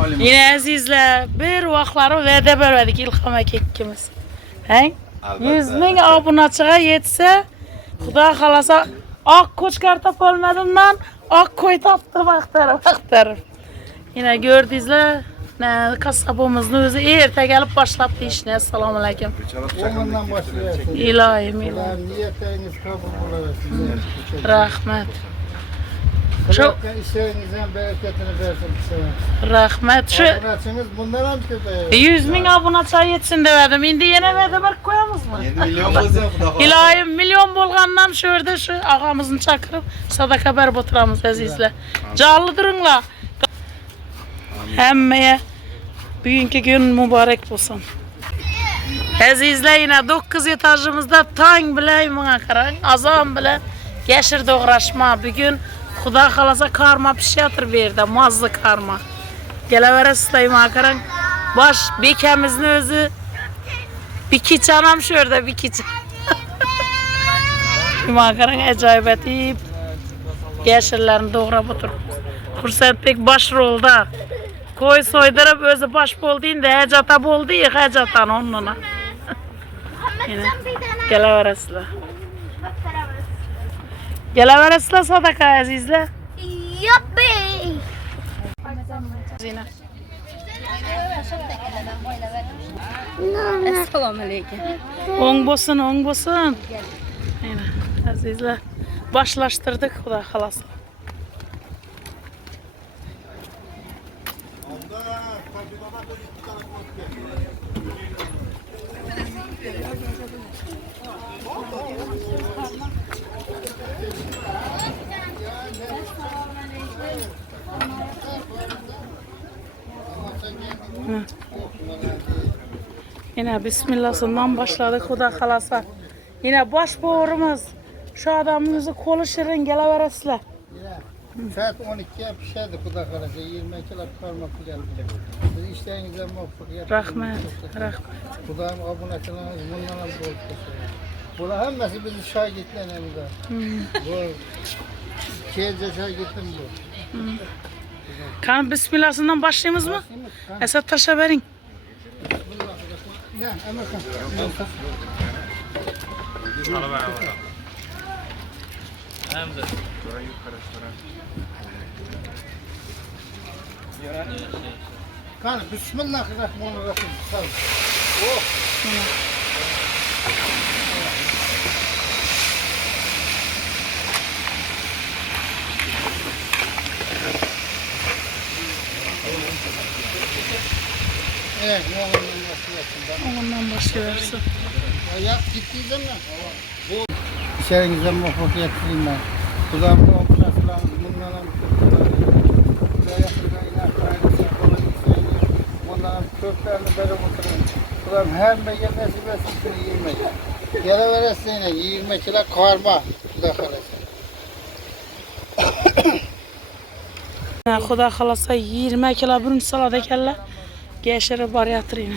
Halim. Yine azizler bir vaxtları vədə verdik İlham aka ikimiz. He? 100 min abunaçığa yetse Xuda xalasa ak koç kartop olmadığından ak koy tapdı vaxtları vaxtları. Yine gördünüzler. Ne kasabımızın özü ertə gəlib başladı işinə. Assalamu alaykum. Onunla başlayasın. İlahim ilahi. Ulan niyetleriniz kabul olasın. Rahmet. Çok Çok işlerinizden bereketini versin size. rahmet. Şu Abunasınız bundan mı köpeği? 100 min abunaça yetsin dedim. İndi yine vədə bir koyamız mı? 7 milyon kızı. İlahim milyon bolğandan şurada şu ağamızın çakırıp sadaka berib oturamız əzizlər. Canlı durunla. Həmməyə bugünkü gün mübarək olsun. Əzizlər yine 9 etajımızda tang bilə imana qaran, azam bilə geçir doğraşma. Bugün Xuda xalasa karma pişiyatır bir yerdə, mazlı karma. Gələ istəyim qaran. Baş bekəmizin özü Biki çanam şurada biki çan. Makaran acayip etip Yaşırlarını doğrab oturup. Fırsat pek başrolda. Koy soydurup özü baş bol deyin de hecata bol değil hecatan onunla. Yine geleveresler. Geleveresler sadaka azizler. Yuppie! Zina. Assalamu alaikum. On bosun, on bosun. Yine azizler. Başlaştırdık Xuda xalası. Yine Bismillah'ından başladık Xuda xalasa. Yine baş boğurumuz. Şu adamımızı kolu şirin geleveresler. Saat 12'ye pişerdi kuda kalacak. 20 kilo parmak geldi. Siz işlerinize muvaffakiyet. Rahmet, rahmet. Kudam abunasınız bundan bol kesin. Bula hemmesi bizi şahitlenemizde. Bu Keyce şahitim bu. Kan Bismillah'ından başlayımız mı? Esat taşa verin. Ne? Amerikan. Kan Bismillahirrahmanirrahim. Sağ ol. Oh. Evet, ne olsun. Ondan başlayıversin. Ya gittiği zaman bu işlerinizden muvaffakiyet dileyim ben. Kulağımda operasyonlarınız bundan Bunların köklerini böyle oturun. Kulağım her bege nasip etsin şunu yiymek. Gele veresine yiymek ile karma. Kuda kalası. Xuda xalasa 20 kilo burun salad ekanlar. Geçiri baryatır yine.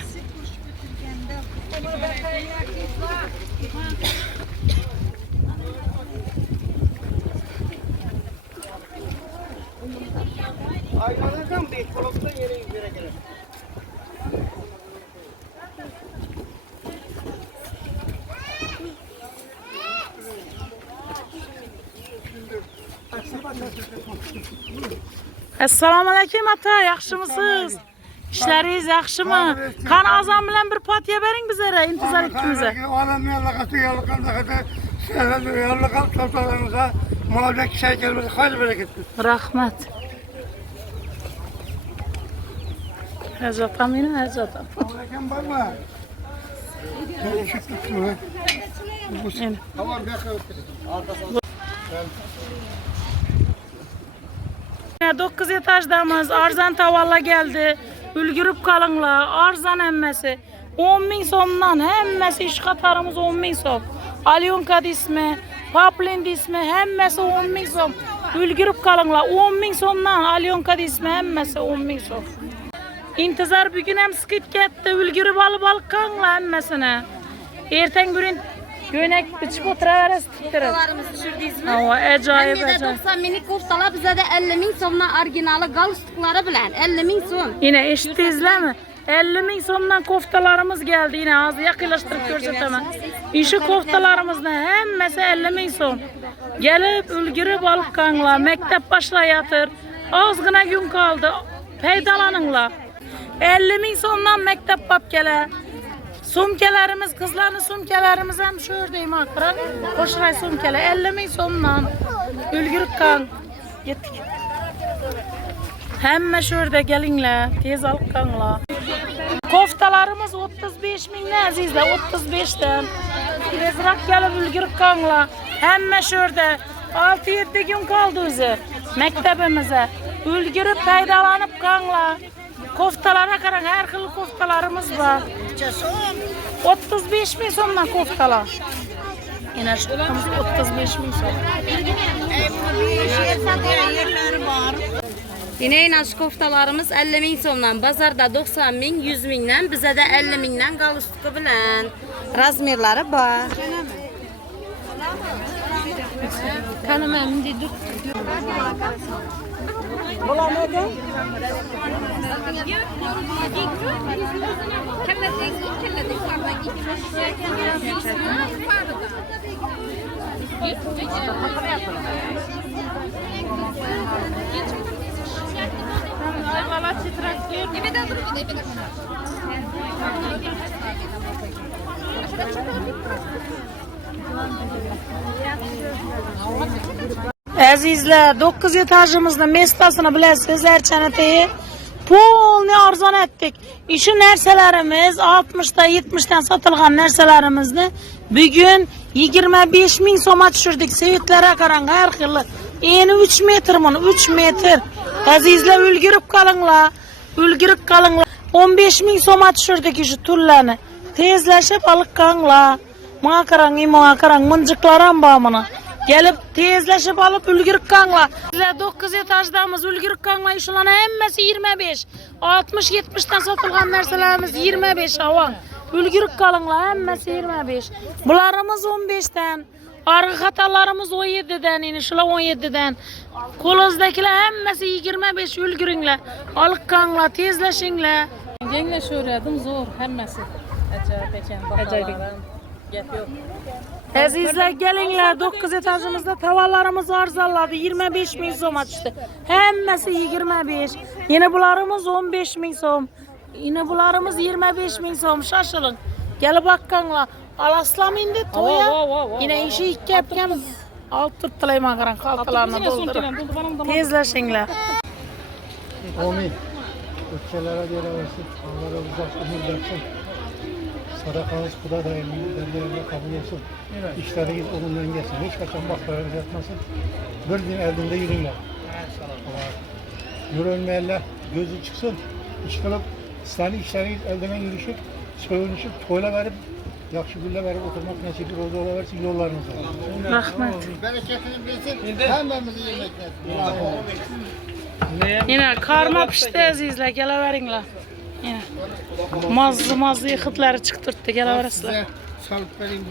Assalamu alaykum ata, yaxshimisiz? İşləriniz yaxshimi? Qan azam bilan bir patiya bering bizə, intizar ikkimizə. Adam yalakası yalakan da kadar şehirde 9 etajdamız. Arzan tavalla geldi. Ülgürüp kalınla. Arzan emmesi. 10 bin somdan hemmesi iş katarımız 10 bin som. Alyonka ismi, Paplin ismi hemmesi 10 bin som. Ülgürüp kalınla 10 bin somdan Alyonka ismi hemmesi 10 bin som. İntizar bugün hem sıkıp gitti. Ülgürüp alıp alıp kalınla hemmesine. Erten günün Gönek biçip oturaveririz tiktirip. Koftalarımızı düşürdünüz mü? Ama acayip Hem de acayip. 90 minik koftalar bize de 50 min somdan orijinali galstukları bilen 50 min som. Yine eşittizler mi? 50 bin sondan koftalarımız geldi yine ağzı yakınlaştırıp görsetemem. İşi koftalarımızın hemmesi 50 bin son. Gelip ülgürüp alıp kanla, mektep başlayatır. Azgına gün kaldı. Peydalanınla. 50 bin sondan mektep bab gele. Sumkelerimiz, kızların sumkelerimiz hem şuradayım akıra. Koşuray sumkele. 50 bin sondan. Ülgürük kan. Gittik. Hemme şurada gelinle, tez alıp kanla. Koftalarımız 35 bin ne azizle, 35'ten. Tezrak gelip ülgürüp kanla. Hemme şurada 6-7 gün kaldı özü mektebimize. Ülgürüp paydalanıp kanla. Koftalara karan her xil koftalarımız var. 35 bin sondan koftalar. Yine şu 35 bin son. Yine inaş koftalarımız 50 min somdan, bazarda 90 min, 100 mindən, bizə də 50 mindən qalıstuqu bilən. Razmerləri var. Kanım əmdi dur. Была много? Thank you. Azizler 9 etajımızda mestasını bilesiz Erçanete'yi. Pul ne arzon ettik. İşi nerselerimiz 60'da 70'ten satılgan nerselerimizni bugün 25 bin soma düşürdük. Seyitlere karan her yılı. Eni 3 metr bunu 3 metr. Azizler ülgürüp kalınla. Ülgürüp kalınla. 15 bin soma düşürdük işi turlarını. Tezleşip alıp kanla. Mağa karan, mağa karan, mıncıklaran bağımını. Gelip tezleşip alıp ülgürük kanla. Size 9 etajdamız ülgürük kanla işulan hemmesi 25. 60-70'ten satılgan narsalarımız 25 avan. Ülgürük kalınla hemmesi 25. Bularımız 15'ten. Arı hatalarımız 17'den, inişla 17'den. Kolozdakiler hemmesi 25 ülgürünle. Alık kanla, tezleşinle. Yengeç öğrendim zor hemmesi. Acayip ekan bakalım. Azizler gelinler 9 etajımızda tavalarımız arızalladı 25 bin soma düştü. Hemmesi 25. Yine bularımız 15 bin som. Yine bularımız 25 bin som şaşılın. Gel bakkanla. Alaslam indi toya. Yine işi iki yapken alt tuttulayım Yine son doldurun. Tezleşinler. Amin. Ülkelere göre versin. Onlara uzak ömür versin. Sadakanız kuda dayanın. Bellerine kabul olsun. İşleriniz olumdan geçsin. Hiç kaçan baklarınız yatmasın. Bir gün eldinde yürünler. Yürünmeyenler gözü çıksın. İş kılıp İslami işleriniz elden yürüşüp, söyünüşüp, toyla verip, yakşı gülle verip oturmak nesibi rozu olaversin yollarınız olur. Rahmet. Bereketini bilsin. Hemimizi yemekler. Yine karma pişti azizler geleverinler. Yine. Mazlı mazlı yıkıtları çıktırttı geleveresler. Size salıp vereyim.